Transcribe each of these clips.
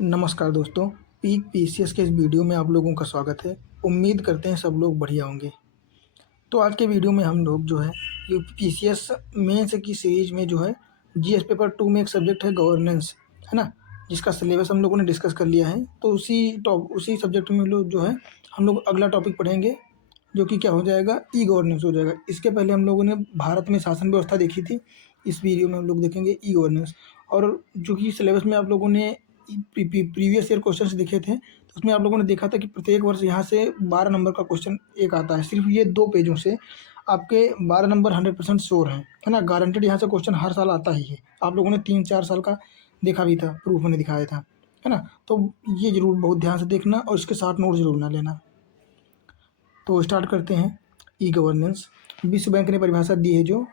नमस्कार दोस्तों, peak PCS के इस वीडियो में आप लोगों का स्वागत है। उम्मीद करते हैं सब लोग बढ़िया होंगे। तो आज के वीडियो में हम लोग जो है पीसीएस मेंस की सीरीज में जो है जीएस पेपर 2 में एक सब्जेक्ट है गवर्नेंस, है ना? जिसका सिलेबस हम लोगों ने डिस्कस कर लिया है। तो उसी सब्जेक्ट में लोग जो है हम लोग अगला टॉपिक पढ़ेंगे, जो कि क्या हो जाएगा, ई गवर्नेंस हो जाएगा। इसके पहले हम लोगों ने भारत में शासन व्यवस्था देखी थी। इस वीडियो में हम लोग देखेंगे ई गवर्नेंस। और जो कि सिलेबस में आप लोगों ने प्रीवियस ईयर क्वेश्चंस देखे थे, तो उसमें आप लोगों ने देखा था कि प्रत्येक वर्ष यहाँ से 12 नंबर का क्वेश्चन एक आता है। सिर्फ ये 2 पेजों से आपके 12 नंबर 100% श्योर हैं, है ना? गारंटेड यहाँ से क्वेश्चन हर साल आता ही है। आप लोगों ने 3-4 साल का देखा भी था, प्रूफ मैंने दिखाया था, है ना? तो ये ज़रूर बहुत ध्यान से देखना और इसके साथ नोट ज़रूर ना लेना। तो स्टार्ट करते हैं। ई गवर्नेंस, विश्व बैंक ने परिभाषा दी है जो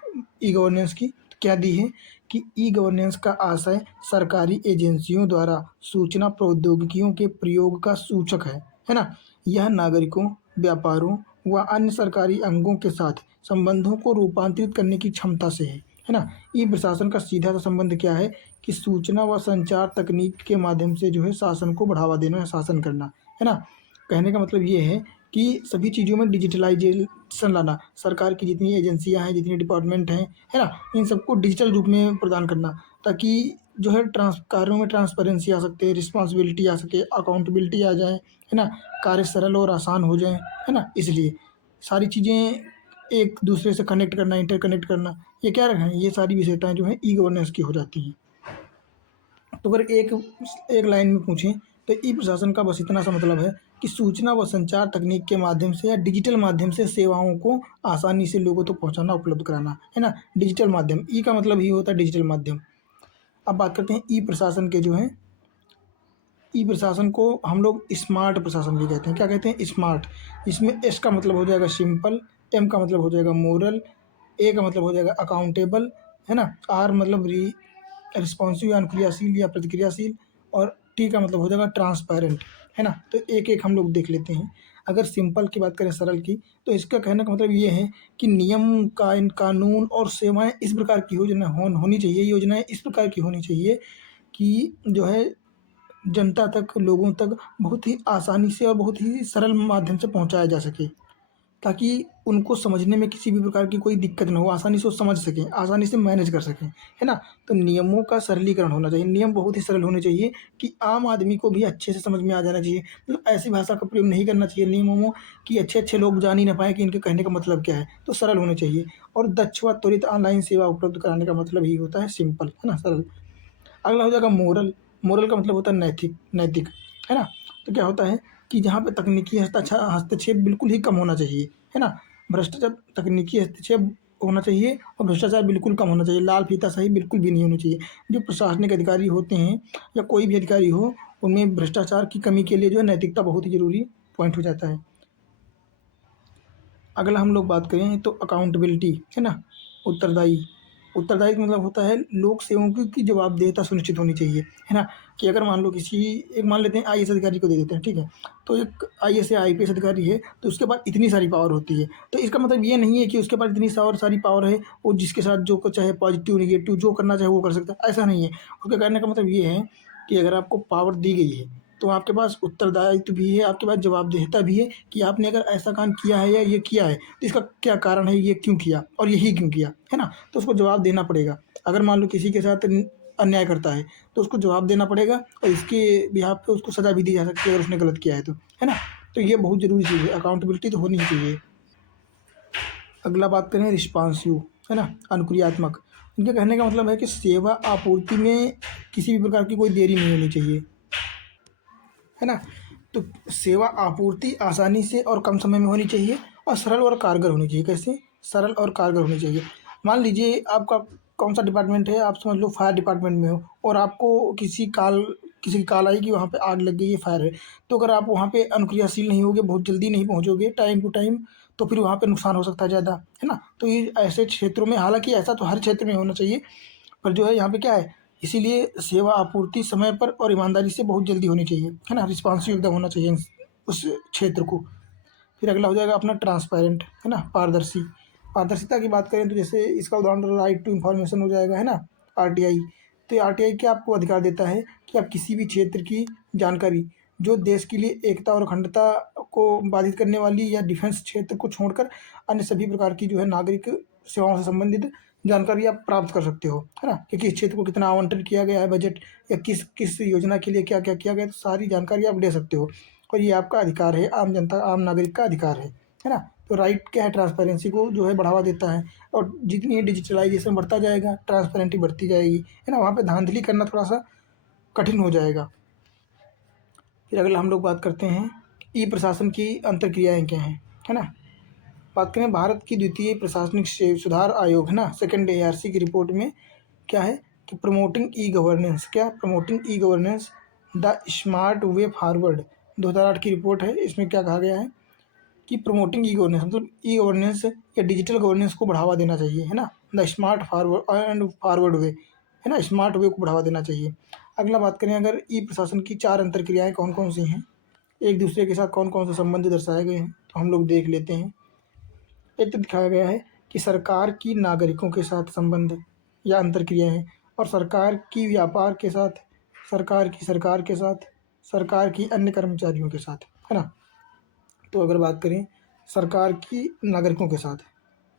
ई गवर्नेंस की, तो क्या दी है कि ई गवर्नेंस का आशय सरकारी एजेंसियों द्वारा सूचना प्रौद्योगिकियों के प्रयोग का सूचक है ना? यह नागरिकों, व्यापारों व अन्य सरकारी अंगों के साथ संबंधों को रूपांतरित करने की क्षमता से है ना? ई प्रशासन का सीधा सा संबंध क्या है कि सूचना व संचार तकनीक के माध्यम से जो है शासन को बढ़ावा देना या शासन करना, है ना? कहने का मतलब ये है कि सभी चीज़ों में डिजिटलाइजेशन लाना, सरकार की जितनी एजेंसियाँ हैं, जितने डिपार्टमेंट हैं, है ना? इन सबको डिजिटल रूप में प्रदान करना, ताकि जो है कार्यों में ट्रांसपेरेंसी आ सकते हैं, रिस्पॉन्सिबिलिटी आ सके, अकाउंटेबिलिटी आ जाए, है ना? कार्य सरल और आसान हो जाएँ, है ना? इसलिए सारी चीज़ें एक दूसरे से कनेक्ट करना, इंटरकनेक्ट करना, ये क्या है, ये सारी विशेषताएँ जो हैं ई गवर्नेंस की हो जाती हैं। तो अगर एक एक लाइन में पूछें तो ई प्रशासन का बस इतना सा मतलब है कि सूचना व संचार तकनीक के माध्यम से या डिजिटल माध्यम से सेवाओं को आसानी से लोगों तक पहुंचाना, उपलब्ध कराना, है ना? डिजिटल माध्यम, ई का मतलब ही होता है डिजिटल माध्यम। अब बात करते हैं ई प्रशासन के जो है, ई प्रशासन को हम लोग स्मार्ट प्रशासन भी कहते हैं। क्या कहते हैं? स्मार्ट। इसमें एस का मतलब हो जाएगा सिंपल, एम का मतलब हो जाएगा मोरल, ए का मतलब हो जाएगा अकाउंटेबल, है ना? आर मतलब रिस्पॉन्सिव या अनुक्रियाशील या प्रतिक्रियाशील, और टी का मतलब हो जाएगा ट्रांसपेरेंट, है ना? तो एक-एक हम लोग देख लेते हैं। अगर सिंपल की बात करें, सरल की, तो इसका कहने का मतलब ये है कि नियम, कानून और सेवाएँ इस प्रकार की योजना होनी चाहिए, योजनाएँ इस प्रकार की होनी चाहिए कि जो है जनता तक, लोगों तक बहुत ही आसानी से और बहुत ही सरल माध्यम से पहुँचाया जा सके, ताकि उनको समझने में किसी भी प्रकार की कोई दिक्कत ना हो, आसानी से वो समझ सकें, आसानी से मैनेज कर सकें, है ना? तो नियमों का सरलीकरण होना चाहिए, नियम बहुत ही सरल होने चाहिए कि आम आदमी को भी अच्छे से समझ में आ जाना चाहिए। मतलब ऐसी भाषा का प्रयोग नहीं करना चाहिए नियमों में कि अच्छे-अच्छे लोग जान ही ना पाएँ कि इनके कहने का मतलब क्या है, तो सरल होने चाहिए। और दक्ष व त्वरित ऑनलाइन सेवा उपलब्ध कराने का मतलब ही होता है सिंपल, है ना? सरल। अगला हो जाएगा मोरल। मोरल का मतलब होता है नैतिक, नैतिक, है ना? तो क्या होता है कि जहाँ पे तकनीकी हस्तक्षेप बिल्कुल ही कम होना चाहिए, है ना? भ्रष्टाचार, तकनीकी हस्तक्षेप होना चाहिए और भ्रष्टाचार बिल्कुल कम होना चाहिए। लाल फीताशाही बिल्कुल भी नहीं होनी चाहिए। जो प्रशासनिक अधिकारी होते हैं या कोई भी अधिकारी हो, उनमें भ्रष्टाचार की कमी के लिए जो है नैतिकता बहुत ही ज़रूरी पॉइंट हो जाता है। अगला हम लोग बात करें तो अकाउंटेबिलिटी, है ना? उत्तरदायी। उत्तरदायी का मतलब होता है लोक सेवकों की जवाबदेहिता सुनिश्चित होनी चाहिए, है ना? कि अगर मान लो एक मान लेते हैं आईएएस अधिकारी को दे देते हैं, ठीक है? तो एक आईएएस या आईपीएस अधिकारी है, तो उसके पास इतनी सारी पावर होती है। तो इसका मतलब ये नहीं है कि उसके पास इतनी सारी पावर है, वो जिसके साथ जो कुछ चाहे पॉजिटिव, नेगेटिव जो करना चाहे वो कर सकता है, ऐसा नहीं है। उसके कहने का मतलब ये है कि अगर आपको पावर दी गई है, तो आपके पास उत्तरदायित्व भी है, आपके पास जवाबदेहिता भी है कि आपने अगर ऐसा काम किया है या ये किया है, तो इसका क्या कारण है, ये क्यों किया और यही क्यों किया, है ना? तो उसको जवाब देना पड़ेगा। अगर मान लो किसी के साथ अन्याय करता है, तो उसको जवाब देना पड़ेगा और इसके बिहाफ़ पे उसको सज़ा भी दी जा सकती है अगर उसने गलत किया है तो, है ना? तो ये बहुत ज़रूरी चीज़ है, अकाउंटेबिलिटी तो होनी ही चाहिए। अगला बात करें रिस्पॉन्सिव, है ना? अनुक्रियात्मक। इनके कहने का मतलब है कि सेवा आपूर्ति में किसी भी प्रकार की कोई देरी नहीं होनी चाहिए, है ना? तो सेवा आपूर्ति आसानी से और कम समय में होनी चाहिए और सरल और कारगर होनी चाहिए। कैसे? सरल और कारगर होनी चाहिए। मान लीजिए आपका कौन-सा डिपार्टमेंट है, आप समझ लो फायर डिपार्टमेंट में हो और आपको किसी की कॉल आई कि वहाँ पे आग लग गई है, फायर है। तो अगर आप वहाँ पे अनुक्रियाशील नहीं होगे, बहुत जल्दी नहीं पहुँचोगे टाइम टू टाइम, तो फिर वहाँ पे नुकसान हो सकता है ज़्यादा, है ना? तो ये ऐसे क्षेत्रों में, हालाँकि ऐसा तो हर क्षेत्र में होना चाहिए, पर जो है यहाँ पे क्या है, इसीलिए सेवा आपूर्ति समय पर और ईमानदारी से बहुत जल्दी होनी चाहिए, है ना? रिस्पॉन्सिव एकदम होना चाहिए उस क्षेत्र को। फिर अगला हो जाएगा अपना ट्रांसपेरेंट, है ना? पारदर्शी। पारदर्शिता की बात करें तो जैसे इसका उदाहरण राइट टू इन्फॉर्मेशन हो जाएगा, है ना? आरटीआई। तो ये आरटीआई क्या आपको अधिकार देता है कि आप किसी भी क्षेत्र की जानकारी जो देश के लिए एकता और अखंडता को बाधित करने वाली या डिफेंस क्षेत्र को छोड़कर अन्य सभी प्रकार की जो है नागरिक सेवाओं से संबंधित जानकारी आप प्राप्त कर सकते हो, है ना? कि किस क्षेत्र को कितना आवंटन किया गया है बजट, या किस किस योजना के लिए क्या-क्या किया गया है, तो सारी जानकारी आप ले सकते हो और ये आपका अधिकार है, आम जनता आम नागरिक का अधिकार है ना? तो राइट क्या है, ट्रांसपेरेंसी को जो है बढ़ावा देता है और जितनी डिजिटलाइजेशन बढ़ता जाएगा, ट्रांसपेरेंटी बढ़ती जाएगी, है ना? वहाँ पे धांधली करना थोड़ा-सा कठिन हो जाएगा। फिर अगला हम लोग बात करते हैं ई प्रशासन की अंतर्क्रियाएँ क्या हैं, है ना? बात करें भारत की द्वितीय प्रशासनिक सुधार आयोग, है ना, सेकंड एआरसी की रिपोर्ट में क्या है कि प्रमोटिंग ई गवर्नेंस, क्या promoting e governance the smart way forward 2008 की रिपोर्ट है। इसमें क्या कहा गया है कि प्रमोटिंग ई गवर्नेंस मतलब ई गवर्नेंस या डिजिटल गवर्नेंस को बढ़ावा देना चाहिए, है ना, the smart forward and forward way, है ना, स्मार्ट वे को बढ़ावा देना चाहिए। अगला बात करें अगर ई प्रशासन की 4 अंतर्क्रियाएँ कौन-कौन सी हैं, एक दूसरे के साथ कौन-कौन से संबंध दर्शाए गए हैं, तो हम लोग देख लेते हैं। एक तो दिखाया गया है कि सरकार की नागरिकों के साथ संबंध या अंतर्क्रियाएँ और सरकार की व्यापार के साथ, सरकार के साथ, सरकार की अन्य कर्मचारियों के साथ, है ना? तो अगर बात करें सरकार की नागरिकों के साथ,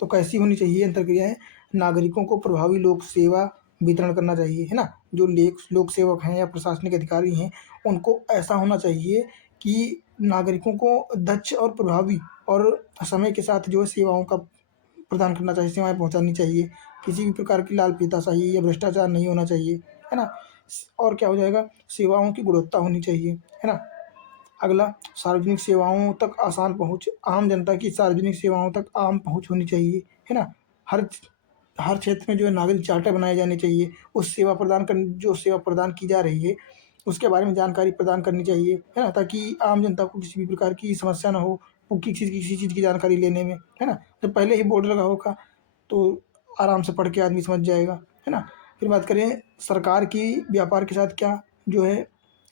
तो कैसी होनी चाहिए अंतर्क्रियाएँ? नागरिकों को प्रभावी लोक सेवा वितरण करना चाहिए, है ना? जो लोक सेवक हैं या प्रशासनिक अधिकारी हैं, उनको ऐसा होना चाहिए कि नागरिकों को दक्ष और प्रभावी और समय के साथ जो है सेवाओं का प्रदान करना चाहिए, सेवाएँ पहुँचानी चाहिए। किसी भी प्रकार की लाल-फीताशाही या भ्रष्टाचार नहीं होना चाहिए, है ना? और क्या हो जाएगा, सेवाओं की गुणवत्ता होनी चाहिए, है ना? अगला सार्वजनिक सेवाओं तक आसान पहुँच, आम जनता की सार्वजनिक सेवाओं तक आम पहुँच होनी चाहिए, है ना? हर हर क्षेत्र में जो है नागरिक चार्टर बनाए जाने चाहिए। उस सेवा प्रदान कर जो सेवा प्रदान की जा रही है, उसके बारे में जानकारी प्रदान करनी चाहिए, है ना? ताकि आम जनता को किसी भी प्रकार की समस्या ना हो, वो किसी चीज़ की जानकारी लेने में, है ना? जब पहले ही बोर्ड लगा होगा, तो आराम से पढ़ के आदमी समझ जाएगा, है ना? फिर बात करें सरकार की व्यापार के साथ क्या जो है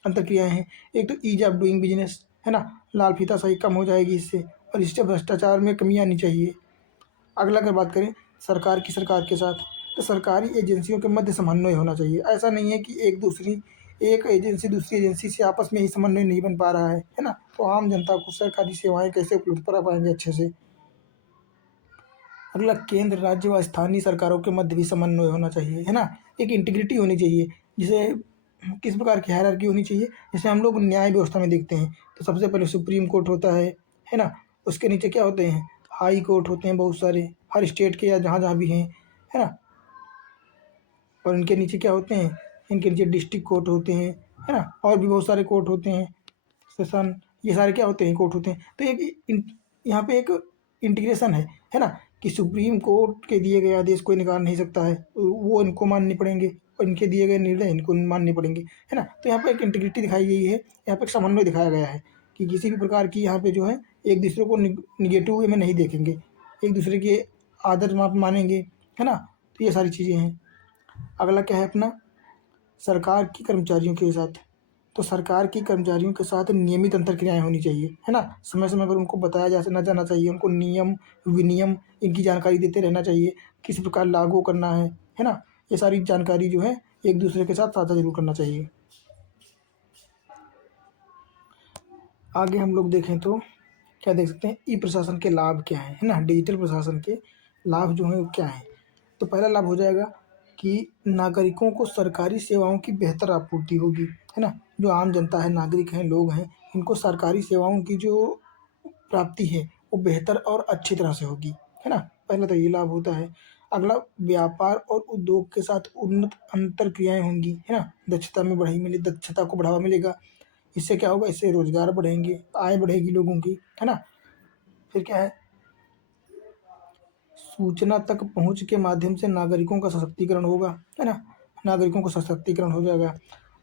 अंतर्क्रियाएँ हैं। एक तो ईज़ ऑफ डूइंग बिज़नेस, है ना? लाल फीताशाही कम हो जाएगी इससे और इससे भ्रष्टाचार में कमी आनी चाहिए। अगला अगर बात करें सरकार के साथ, तो सरकारी एजेंसियों के मध्य समन्वय होना चाहिए। ऐसा नहीं है कि एक एजेंसी दूसरी एजेंसी से आपस में ही समन्वय नहीं बन पा रहा है ना? तो आम जनता को सरकारी सेवाएँ कैसे उपलब्ध करा पाएँगे अच्छे से। अगला केंद्र, राज्य व स्थानीय सरकारों के मध्य भी समन्वय होना चाहिए, है ना? एक इंटीग्रिटी होनी चाहिए, जिसे किस प्रकार की हायरार्की होनी चाहिए, जैसे हम लोग न्याय व्यवस्था में देखते हैं, तो सबसे पहले सुप्रीम कोर्ट होता है ना? उसके नीचे क्या होते हैं? हाई कोर्ट होते हैं बहुत सारे, हर स्टेट के या जहाँ-जहाँ भी हैं, है ना? और इनके नीचे क्या होते हैं? इनके नीचे डिस्ट्रिक्ट कोर्ट होते हैं, है ना? और भी बहुत सारे कोर्ट होते हैं, सेशन, ये सारे क्या होते हैं? कोर्ट होते हैं। तो यहाँ पे एक इंटीग्रेशन है ना? कि सुप्रीम कोर्ट के दिए गए आदेश कोई नकार नहीं सकता है, वो इनको मानने पड़ेंगे और इनके दिए गए निर्णय इनको मानने पड़ेंगे, है ना? तो यहाँ पे एक इंटीग्रिटी दिखाई गई है, यहाँ पे एक समन्वय दिखाया गया है कि किसी भी प्रकार की यहाँ पे जो है एक दूसरे को निगेटिव वे में नहीं देखेंगे, एक दूसरे के आदर मानेंगे, है ना? तो ये सारी चीज़ें हैं। अगला क्या है अपना, सरकार की कर्मचारियों के साथ, तो सरकार के कर्मचारियों के साथ नियमित अंतर्क्रियाएँ होनी चाहिए, है ना? समय-समय पर उनको बताया जाना चाहिए, उनको नियम, विनियम इनकी जानकारी देते रहना चाहिए, किस प्रकार लागू करना है ना? ये सारी जानकारी जो है एक-दूसरे के साथ साझा ज़रूर करना चाहिए। आगे हम लोग देखें तो क्या देख सकते हैं, ई प्रशासन के लाभ क्या हैं, है ना? डिजिटल प्रशासन के लाभ जो हैं वो क्या हैं? तो पहला लाभ हो जाएगा कि नागरिकों को सरकारी सेवाओं की बेहतर आपूर्ति होगी, है ना? जो आम जनता है, नागरिक हैं, लोग हैं, इनको सरकारी सेवाओं की जो प्राप्ति है, वो बेहतर और अच्छी तरह से होगी, है ना? पहला तो ये लाभ होता है। अगला व्यापार और उद्योग के साथ उन्नत अंतरक्रियाएँ होंगी, है ना? दक्षता को बढ़ावा मिलेगा। इससे क्या होगा? इससे रोज़गार बढ़ेंगे, आय बढ़ेगी लोगों की, है ना? फिर क्या है? सूचना तक पहुँच के माध्यम से नागरिकों का सशक्तिकरण होगा, है ना? नागरिकों का सशक्तिकरण हो जाएगा।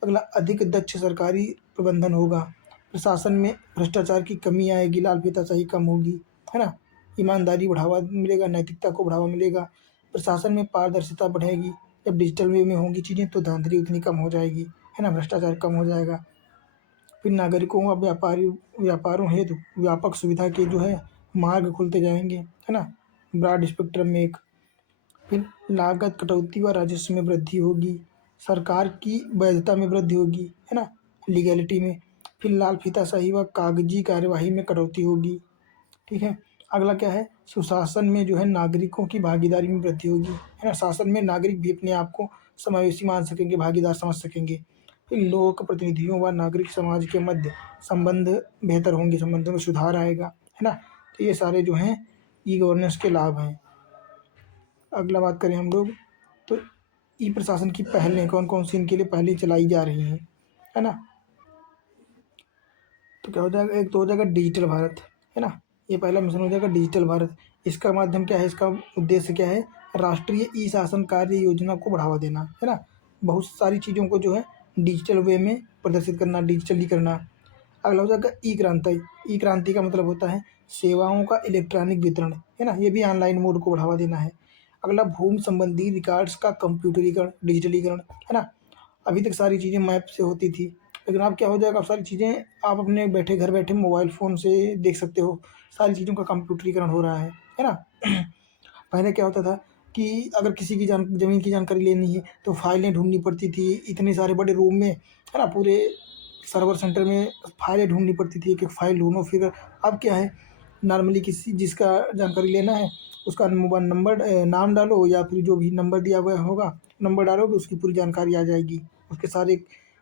अगला अधिक दक्ष सरकारी प्रबंधन होगा, प्रशासन में भ्रष्टाचार की कमी आएगी, लाल-फीताशाही कम होगी, है ना? ईमानदारी बढ़ावा मिलेगा, नैतिकता को बढ़ावा मिलेगा, प्रशासन में पारदर्शिता बढ़ेगी। जब डिजिटल वे में होंगी चीज़ें तो धांधली उतनी कम हो जाएगी, है ना? भ्रष्टाचार कम हो जाएगा। फिर नागरिकों व व्यापारों हेतु व्यापक सुविधा के जो है मार्ग खुलते जाएँगे, है ना? ब्रॉड स्पेक्ट्रम में एक। फिर लागत कटौती व राजस्व में वृद्धि होगी, सरकार की वैधता में वृद्धि होगी, है ना, लीगैलिटी में। फिर लाल फीताशाही व कागजी कार्यवाही में कटौती होगी, ठीक है। अगला क्या है, सुशासन में जो है नागरिकों की भागीदारी में वृद्धि होगी, है ना, शासन में नागरिक भी अपने आप को समावेशी मान सकेंगे, भागीदार समझ सकेंगे। फिर लोक प्रतिनिधियों व नागरिक समाज के मध्य संबंध बेहतर होंगे, संबंधों में सुधार आएगा, है ना। तो ये सारे जो हैं ई गवर्नेंस के लाभ हैं। अगला बात करें हम लोग, तो ई प्रशासन की पहलें कौन कौन सी इनके लिए पहले चलाई जा रही हैं, है ना। तो क्या हो जाएगा, एक तो हो जाएगा डिजिटल भारत, है ना, ये पहला मिशन हो जाएगा डिजिटल भारत। इसका माध्यम क्या है, इसका उद्देश्य क्या है, राष्ट्रीय ई शासन कार्य योजना को बढ़ावा देना, है ना, बहुत सारी चीज़ों को जो है डिजिटल वे में प्रदर्शित करना, डिजिटली करना। अगला हो जाएगा ई क्रांति। ई क्रांति का मतलब होता है सेवाओं का इलेक्ट्रॉनिक वितरण, है ना, ये भी ऑनलाइन मोड को बढ़ावा देना है। अगला भूमि संबंधी रिकॉर्ड्स का कंप्यूटरीकरण, डिजिटलीकरण, है ना। अभी तक सारी चीज़ें मैप से होती थी, लेकिन अब क्या हो जाएगा, अब सारी चीज़ें आप अपने बैठे घर बैठे मोबाइल फ़ोन से देख सकते हो, सारी चीज़ों का कंप्यूटरीकरण हो रहा है ना। पहले क्या होता था कि अगर किसी की ज़मीन की जानकारी लेनी है तो फाइलें ढूँढनी पड़ती थी, इतने सारे बड़े रूम में, है ना, पूरे सर्वर सेंटर में फाइलें ढूँढनी पड़ती थी, एक-एक फाइल ढूँढो। फिर अब क्या है, नॉर्मली किसी जिसका जानकारी लेना है उसका मोबाइल नंबर नाम डालो या फिर जो भी नंबर दिया हुआ होगा, नंबर डालोगे उसकी पूरी जानकारी आ जाएगी। उसके सारे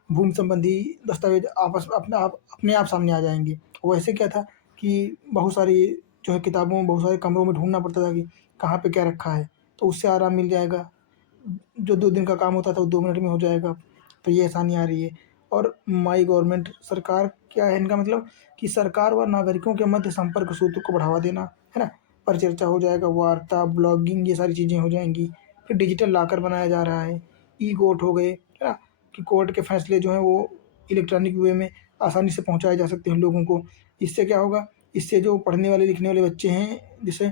भूमि संबंधी दस्तावेज आपस अपने आप सामने आ जाएँगे। वैसे क्या था कि बहुत सारी जो है किताबों में बहुत सारे कमरों में ढूँढना पड़ता था कि कहाँ पे क्या रखा है, तो उससे आराम मिल जाएगा। जो 2 दिन का काम होता था वो 2 मिनट में हो जाएगा। तो ये आसानी आ रही है। और माई गवर्नमेंट, सरकार क्या है इनका मतलब कि सरकार व नागरिकों के मध्य संपर्क सूत्र को बढ़ावा देना, है ना? परिचर्चा हो जाएगा, वार्ता, ब्लॉगिंग, ये सारी चीज़ें हो जाएँगी। फिर डिजिटल लॉकर बनाया जा रहा है, ई-कोर्ट हो गए, है ना? कि कोर्ट के फैसले जो हैं वो इलेक्ट्रॉनिक वे में आसानी से पहुँचाए जा सकते हैं लोगों को। इससे क्या होगा, इससे जो पढ़ने वाले लिखने वाले बच्चे हैं, जैसे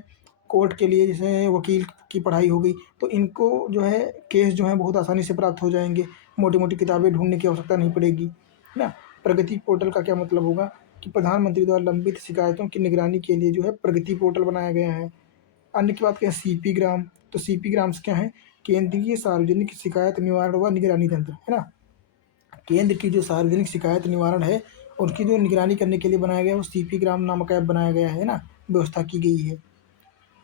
कोर्ट के लिए जैसे वकील की पढ़ाई हो गई, तो इनको जो है केस जो है बहुत आसानी से प्राप्त हो जाएँगे। मोटी-मोटी किताबें ढूँढने की आवश्यकता नहीं पड़ेगी, है ना? प्रगति पोर्टल का क्या मतलब होगा कि प्रधानमंत्री द्वारा लंबित शिकायतों की निगरानी के लिए जो है प्रगति पोर्टल बनाया गया है। अन्य की बात करें सीपी ग्राम, तो सीपी ग्राम्स क्या हैं? केंद्रीय सार्वजनिक शिकायत निवारण व निगरानी तंत्र, है ना? केंद्र की जो सार्वजनिक शिकायत निवारण है, उसकी जो निगरानी करने के लिए बनाया गया है, वो सीपी ग्राम नामक ऐप बनाया गया है ना? व्यवस्था की गई है।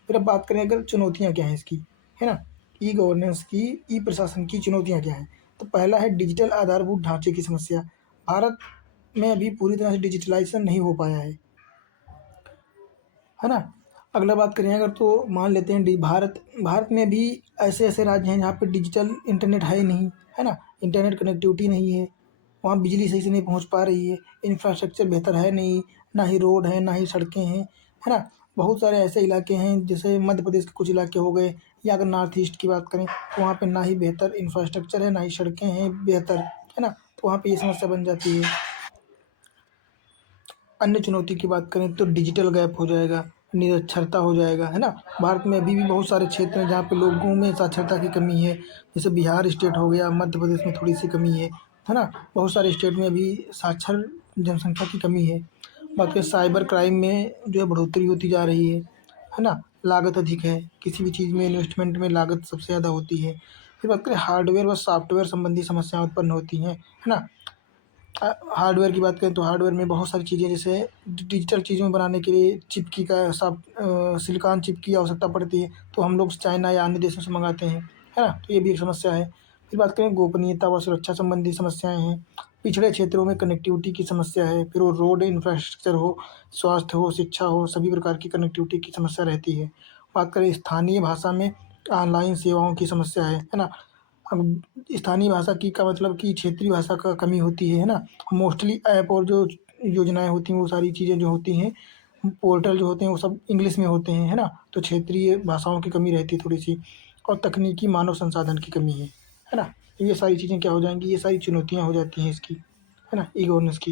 फिर अब बात करें अगर चुनौतियाँ क्या हैं इसकी, है ना? ई गवर्नेंस की, ई प्रशासन की चुनौतियाँ क्या हैं? तो पहला है डिजिटल आधारभूत ढांचे की समस्या। भारत में अभी पूरी तरह से डिजिटलाइज़ेशन नहीं हो पाया है ना? अगला बात करें अगर, तो मान लेते हैं भारत भारत में भी ऐसे-ऐसे राज्य हैं जहाँ पे डिजिटल इंटरनेट है ही नहीं, है ना? इंटरनेट कनेक्टिविटी नहीं है, वहाँ बिजली सही से नहीं पहुँच पा रही है, इंफ्रास्ट्रक्चर बेहतर है नहीं, ना ही रोड है, ना ही सड़कें हैं, है ना? बहुत सारे ऐसे इलाके हैं जैसे मध्य प्रदेश के कुछ इलाके हो गए, या अगर नॉर्थ ईस्ट की बात करें तो वहाँ पे ना ही बेहतर इंफ्रास्ट्रक्चर है, ना ही सड़कें हैं बेहतर, है ना? तो वहाँ पे ये समस्या बन जाती है। अन्य चुनौती की बात करें तो डिजिटल गैप हो जाएगा, निरक्षरता हो जाएगा, है ना? भारत में अभी भी बहुत सारे क्षेत्र हैं जहाँ पे लोगों में साक्षरता की कमी है, जैसे बिहार स्टेट हो गया, मध्य प्रदेश में थोड़ी-सी कमी है ना? बहुत सारे स्टेट में अभी साक्षर जनसंख्या की कमी है। बाकी साइबर क्राइम में जो है बढ़ोतरी होती जा रही है ना? लागत अधिक है, किसी भी चीज़ में इन्वेस्टमेंट में लागत सबसे ज़्यादा होती है। फिर बात करें हार्डवेयर व सॉफ्टवेयर संबंधी समस्याएँ उत्पन्न होती हैं, है ना? हार्डवेयर की बात करें तो हार्डवेयर में बहुत सारी चीज़ें जैसे डिजिटल चीज़ों बनाने के लिए चिप की का सिलिकॉन चिप की आवश्यकता पड़ती है, तो हम लोग चाइना या अन्य देशों से मंगाते हैं, है ना? तो ये भी एक समस्या है। फिर बात करें गोपनीयता व सुरक्षा संबंधी समस्याएँ हैं, पिछड़े क्षेत्रों में कनेक्टिविटी की समस्या है, फिर वो रोड इंफ्रास्ट्रक्चर हो, स्वास्थ्य हो, शिक्षा हो, सभी प्रकार की कनेक्टिविटी की समस्या रहती है। बात करें स्थानीय भाषा में ऑनलाइन सेवाओं की समस्या है ना? अब स्थानीय भाषा की का मतलब कि क्षेत्रीय भाषा का कमी होती है ना? मोस्टली ऐप और जो योजनाएँ होती हैं, वो सारी चीज़ें जो होती हैं, पोर्टल जो होते हैं, वो सब इंग्लिश में होते हैं, है ना? तो क्षेत्रीय भाषाओं की कमी रहती है थोड़ी-सी, और तकनीकी मानव संसाधन की कमी है ना? ये सारी चीज़ें क्या हो जाएँगी, ये सारी चुनौतियाँ हो जाती हैं इसकी, है ना? ई गवर्नेंस की।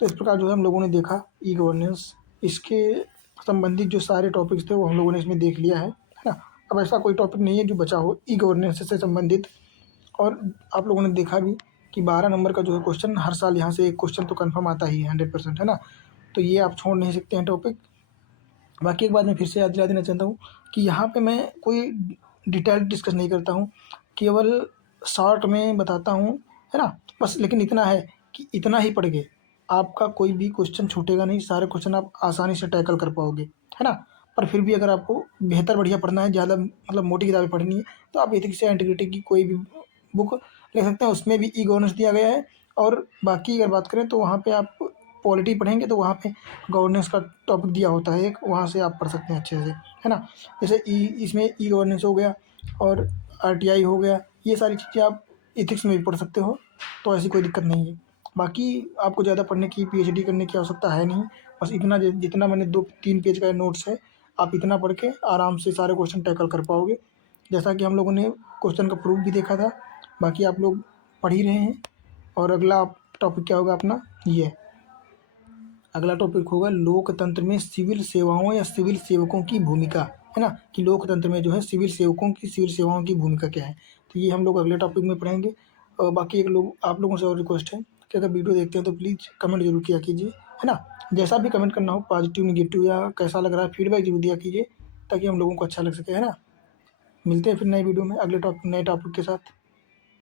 तो इस प्रकार जो है हम लोगों ने देखा ई गवर्नेंस, इसके संबंधित जो सारे टॉपिक्स थे वो हम लोगों ने इसमें देख लिया है ना? अब ऐसा कोई टॉपिक नहीं है जो बचा हो ई गवर्नेंस से संबंधित। और आप लोगों ने देखा भी कि 12 नंबर का जो है क्वेश्चन हर साल यहाँ से एक क्वेश्चन तो कंफर्म आता ही है 100%, है ना? तो ये आप छोड़ नहीं सकते हैं टॉपिक। बाकी एक बात मैं फिर से याद दिला देना चाहता हूँ कि यहाँ पे मैं कोई डिटेल डिस्कस नहीं करता हूँ, केवल शॉर्ट में बताता हूँ, है ना। बस लेकिन इतना है कि इतना ही पढ़ के आपका कोई भी क्वेश्चन छूटेगा नहीं, सारे क्वेश्चन आप आसानी से टैकल कर पाओगे, है ना। पर फिर भी अगर आपको बेहतर बढ़िया पढ़ना है, ज़्यादा मतलब मोटी किताबें पढ़नी है, तो आप एथिक्स या इंटीग्रिटी की कोई भी बुक ले सकते हैं। उसमें भी ई गवर्नेंस दिया गया है। और बाकी अगर बात करें तो वहाँ पे आप पॉलिटी पढ़ेंगे तो वहाँ पे गवर्नेंस का टॉपिक दिया होता है एक, वहाँ से आप पढ़ सकते हैं अच्छे से, है ना। जैसे ई इसमें ई गवर्नेंस हो गया और आरटीआई हो गया, ये सारी चीज़ें आप एथिक्स में भी पढ़ सकते हो, तो ऐसी कोई दिक्कत नहीं है। बाकी आपको ज़्यादा पढ़ने की, पीएचडी करने की आवश्यकता है नहीं। बस इतना जितना मैंने 2-3 पेज का नोट्स है, आप इतना पढ़ के आराम से सारे क्वेश्चन टैकल कर पाओगे। जैसा कि हम लोगों ने क्वेश्चन का प्रूफ भी देखा था। बाकी आप लोग पढ़ ही रहे हैं। और अगला टॉपिक क्या होगा अपना, ये अगला टॉपिक होगा लोकतंत्र में सिविल सेवाओं या सिविल सेवकों की भूमिका, है ना। कि लोकतंत्र में जो है सिविल सेवकों की, सिविल सेवाओं की भूमिका क्या है। तो ये हम लोग अगले टॉपिक में पढ़ेंगे। और बाकी एक लोग आप लोगों से और रिक्वेस्ट है कि अगर वीडियो देखते हैं तो प्लीज़ कमेंट जरूर किया कीजिए, है ना। जैसा भी कमेंट करना हो, पॉजिटिव निगेटिव या कैसा लग रहा है, फीडबैक जरूर दिया कीजिए, ताकि हम लोगों को अच्छा लग सके, है ना। मिलते हैं फिर नई वीडियो में अगले टॉपिक, नए टॉपिक के साथ।